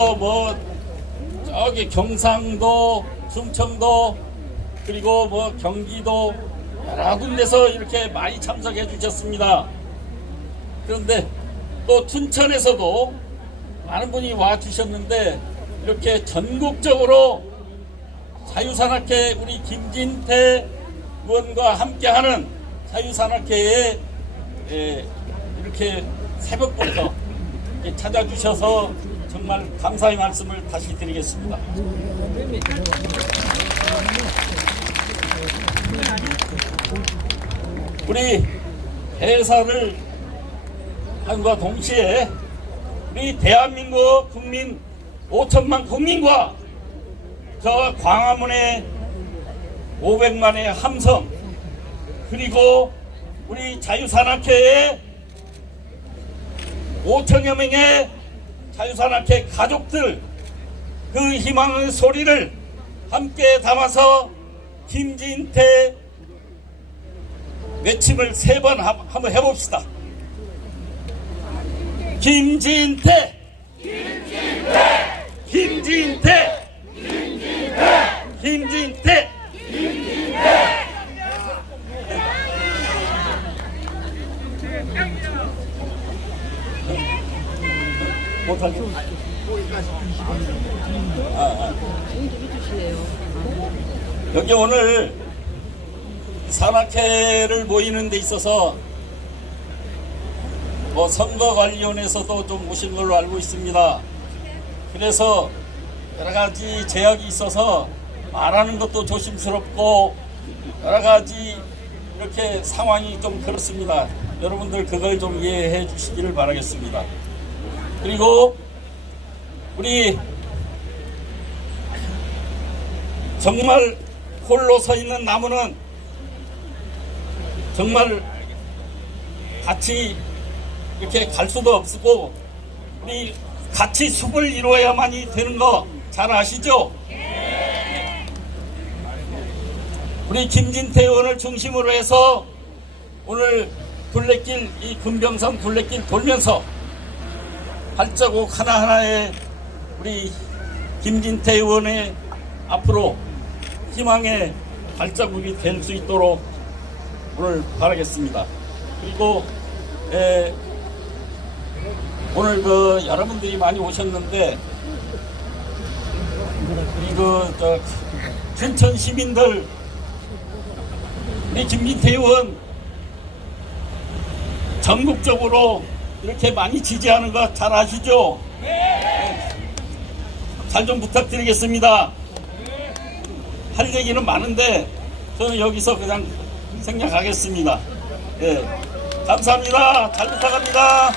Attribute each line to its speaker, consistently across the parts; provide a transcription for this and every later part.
Speaker 1: 어, 뭐 저기 경상도, 충청도 그리고 뭐 경기도 여러 군데서 이렇게 많이 참석해 주셨습니다. 그런데 또 춘천에서도 많은 분이 와 주셨는데 이렇게 전국적으로 자유산악회 우리 김진태 의원과 함께하는 자유산악회에 에, 이렇게 새벽부터 찾아주셔서 정말 감사의 말씀을 다시 드리겠습니다. 우리 회사를 한과 동시에 우리 대한민국 국민 5천만 국민과 저 광화문의 500만의 함성 그리고 우리 자유산악회의 5천여 명의 자유산악회 가족들 그 희망의 소리를 함께 담아서 김진태 외침을 세 번 한번 해봅시다. 김진태, 김진태, 김진태, 못하죠. 아, 아. 여기 오늘 산악회를 모이는 데 있어서 뭐 선거관리위원회에서도 좀 모신 걸로 알고 있습니다. 그래서 여러 가지 제약이 있어서 말하는 것도 조심스럽고 여러 가지 이렇게 상황이 좀 그렇습니다. 여러분들 그걸 좀 이해해 주시기를 바라겠습니다. 그리고 우리 정말 홀로 서 있는 나무는 정말 같이 이렇게 갈 수도 없고 우리 같이 숲을 이루어야만이 되는 거 잘 아시죠? 우리 김진태 의원을 중심으로 해서 오늘 둘레길 이 금병산 둘레길 돌면서 발자국 하나하나에 우리 김진태 의원의 앞으로 희망의 발자국이 될 수 있도록 오늘 바라겠습니다. 그리고 에, 오늘 그 여러분들이 많이 오셨는데 그리고 저 춘천 시민들 우리 김민태 의원 전국적으로 이렇게 많이 지지하는 거 잘 아시죠? 잘좀 부탁드리겠습니다. 할 얘기는 많은데 저는 여기서 그냥 생략하겠습니다. 예. 감사합니다. 잘 부탁합니다.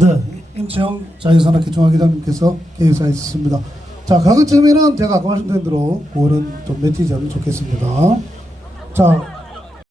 Speaker 2: 네, 임채영 자유산악회 중앙기장님께서 계획사 있습니다. 자, 가급적이면 제가 아까 말씀드린 대로 그거는 좀 매티지 하면 좋겠습니다. 자,